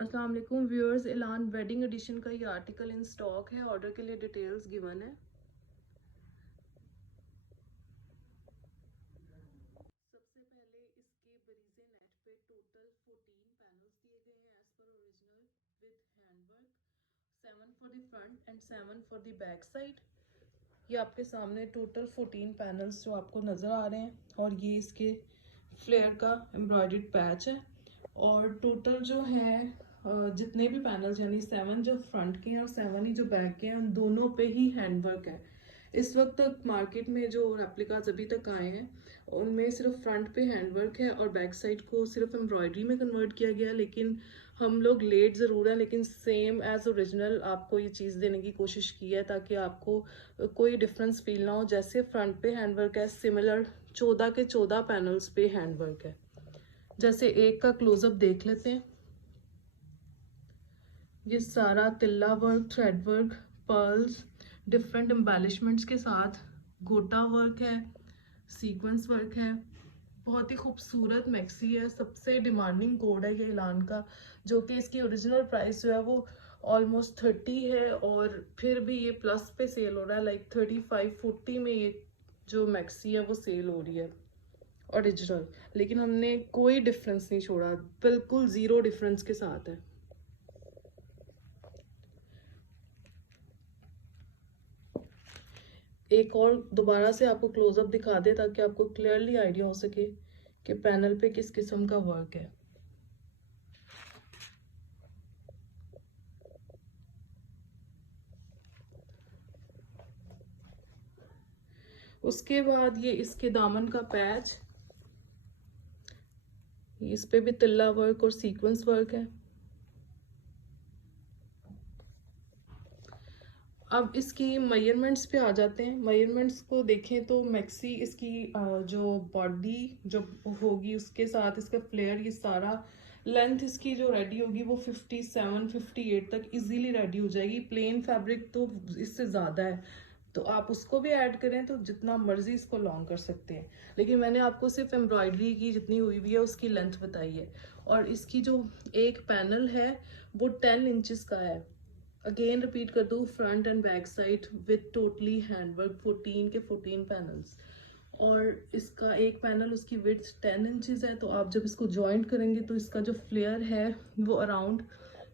अस्सलाम वालेकुम व्यूअर्स, एलान वेडिंग एडिशन का ये आर्टिकल इन स्टॉक है। ऑर्डर के लिए डिटेल्स गिवन है। सबसे पहले इसके बरीजे नेट पे टोटल 14 पैनल्स दिए गए हैं as per original with handwork, 7 for the front and 7 for the back side. ये आपके सामने टोटल 14 पैनल्स जो आपको नज़र आ रहे हैं और ये इसके फ्लेयर का एम्ब्रॉयडर्ड पैच है। और टोटल जो है जितने भी पैनल्स यानी 7 जो फ्रंट के हैं और 7 ही जो बैक के हैं, उन दोनों पे ही हैंडवर्क है। इस वक्त तक मार्केट में जो रेप्लिकास अभी तक आए हैं उनमें सिर्फ फ्रंट पे हैंडवर्क है और बैक साइड को सिर्फ एम्ब्रॉयडरी में कन्वर्ट किया गया। लेकिन हम लोग लेट ज़रूर हैं लेकिन सेम एज ओरिजिनल आपको ये चीज़ देने की कोशिश की है ताकि आपको कोई डिफरेंस फील ना हो। जैसे फ्रंट पे हैंडवर्क है, सिमिलर 14 के 14 पैनल्स पे हैंडवर्क है। जैसे एक का क्लोजअप देख लेते हैं। ये सारा तिल्ला work, thread work, pearls, different embellishments के साथ गोटा वर्क है, सीक्वेंस वर्क है। बहुत ही खूबसूरत मैक्सी है। सबसे डिमांडिंग कोड है ये एलान का, जो कि इसकी ओरिजिनल प्राइस जो है वो ऑलमोस्ट 30 है और फिर भी ये प्लस पे सेल हो रहा है। लाइक 35-40 में ये जो मैक्सी है वो सेल हो रही है ओरिजिनल। लेकिन हमने कोई डिफरेंस नहीं छोड़ा, बिल्कुल ज़ीरो डिफरेंस के साथ है। एक और दोबारा से आपको क्लोजअप दिखा दे ताकि आपको क्लियरली आइडिया हो सके कि पैनल पे किस किस्म का वर्क है। उसके बाद ये इसके दामन का पैच, इस पे भी तिल्ला वर्क और सीक्वेंस वर्क है। अब इसकी मेजरमेंट्स पे आ जाते हैं। मेजरमेंट्स को देखें तो मैक्सी इसकी जो बॉडी जो होगी उसके साथ इसका फ्लेयर, ये सारा लेंथ इसकी जो रेडी होगी वो 57-58 तक इजीली रेडी हो जाएगी। प्लेन फैब्रिक तो इससे ज़्यादा है, तो आप उसको भी ऐड करें तो जितना मर्जी इसको लॉन्ग कर सकते हैं। लेकिन मैंने आपको सिर्फ एम्ब्रॉयडरी की जितनी हुई हुई है उसकी लेंथ बताई है। और इसकी जो एक पैनल है वो 10 इंचेस का है। अगेन रिपीट कर दूँ, front end back side with totally handwork, 14 के 14 पैनल्स। और इसका एक पैनल उसकी विड्थ 10 इंचेस है। तो आप जब इसको जॉइंट करेंगे तो इसका जो फ्लेयर है वो अराउंड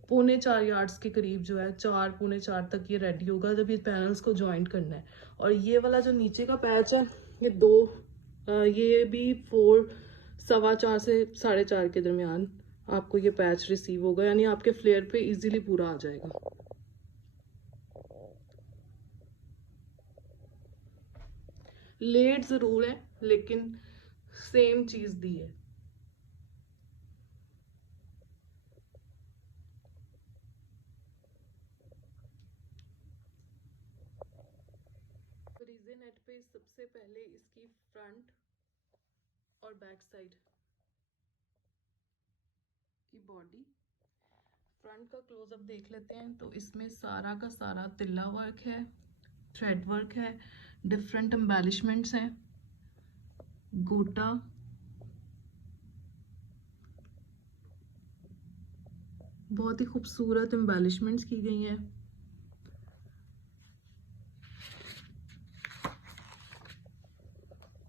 3.25 यार्ड्स के करीब जो है, 4-4.25 तक ये रेडी होगा जब ये पैनल्स को जॉइंट करना है। और ये वाला जो नीचे का पैच है ये ये भी 4-4.25 से 4.5 के दरमियान आपको ये पैच रिसीव होगा, यानी आपके फ्लेयर पे इजीली पूरा आ जाएगा। लेट जरूर है लेकिन सेम चीज दी है। फरीजे नेट पे सबसे पहले इसकी फ्रंट और बैक साइड की बॉडी, फ्रंट का क्लोजअप देख लेते हैं। तो इसमें सारा का सारा तिल्ला वर्क है, थ्रेड वर्क है, डिफरेंट एम्बेलिशमेंट्स हैं, गोटा, बहुत ही खूबसूरत एम्बेलिशमेंट्स की गई हैं।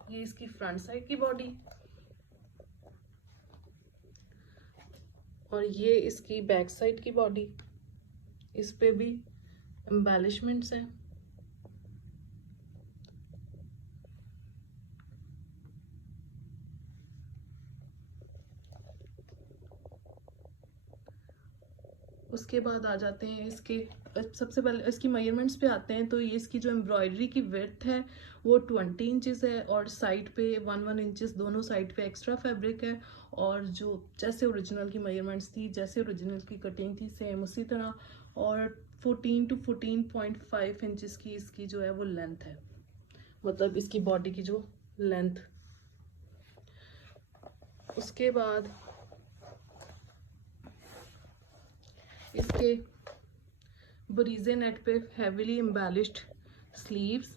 ये इसकी फ्रंट साइड की बॉडी और ये इसकी बैक साइड की बॉडी, इस पे भी एम्बेलिशमेंट्स हैं। उसके बाद आ जाते हैं इसके, सबसे पहले इसकी मेजरमेंट्स पे आते हैं। तो ये इसकी जो एम्ब्रॉयडरी की विड्थ है वो 20 इंचेस है और साइड पे 1-1 इंचेस दोनों साइड पे एक्स्ट्रा फैब्रिक है। और जो जैसे ओरिजिनल की मेजरमेंट्स थी, जैसे ओरिजिनल की कटिंग थी, सेम उसी तरह। और 14 to 14.5 इंचेस की इसकी जो है वो लेंथ है, मतलब इसकी बॉडी की जो लेंथ। उसके बाद इसके बरीजे नेट पे हैवीली एम्बेलिश्ड स्लीव्स,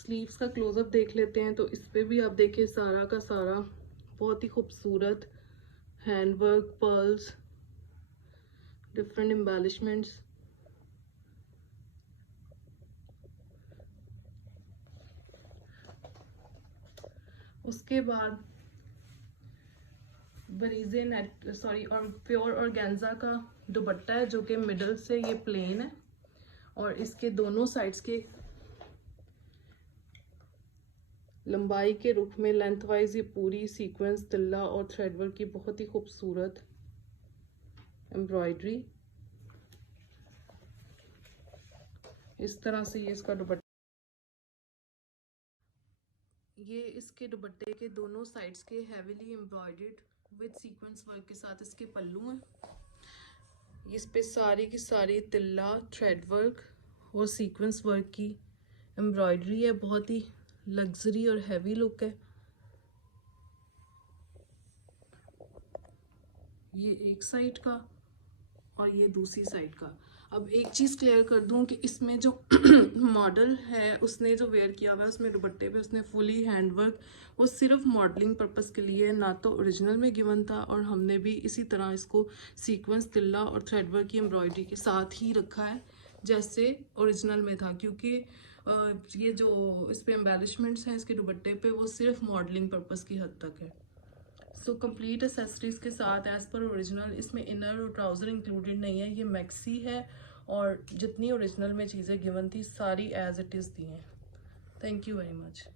स्लीव्स का क्लोजअप देख लेते हैं। तो इस पे भी आप देखिए सारा का सारा बहुत ही खूबसूरत hand work, pearls, different embellishments. उसके बाद बरीजे नेट सॉरी और प्योर ऑर्गेन्जा का दुपट्टा है जो कि मिडल से ये प्लेन है और इसके दोनों साइड्स के लंबाई के रुख में लेंथ वाइज ये पूरी सीक्वेंस तिल्ला और थ्रेडवर्क की बहुत ही खूबसूरत एम्ब्रॉयडरी। इस तरह से ये इसका दुपट्टा, ये इसके दुपट्टे के दोनों साइड्स के heavily embroidered with sequence work के साथ इसके पल्लू हैं। इस पे सारी की सारी तिल्ला, थ्रेड वर्क और सीक्वेंस वर्क की एम्ब्रॉयडरी है। बहुत ही लग्जरी और हैवी लुक है। ये एक साइड का और ये दूसरी साइड का। अब एक चीज़ क्लियर कर दूं कि इसमें जो मॉडल है उसने जो वेयर किया हुआ है उसमें दुपट्टे पे उसने फुली हैंडवर्क, वो सिर्फ मॉडलिंग पर्पस के लिए, ना तो ओरिजिनल में गिवन था। और हमने भी इसी तरह इसको सीक्वेंस, तिल्ला और थ्रेडवर्क की एम्ब्रॉयडरी के साथ ही रखा है जैसे ओरिजिनल में था, क्योंकि ये जो इस पे एम्बेलिशमेंट्स हैं इसके दुपट्टे पे वो सिर्फ मॉडलिंग पर्पस की हद तक है। सो कंप्लीट एसेसरीज के साथ एज पर ओरिजिनल। इसमें इनर और ट्राउज़र इंक्लूडेड नहीं है, ये मैक्सी है और जितनी ओरिजिनल में चीज़ें गिवन थी सारी एज इट इज़ दी हैं। Thank you very much.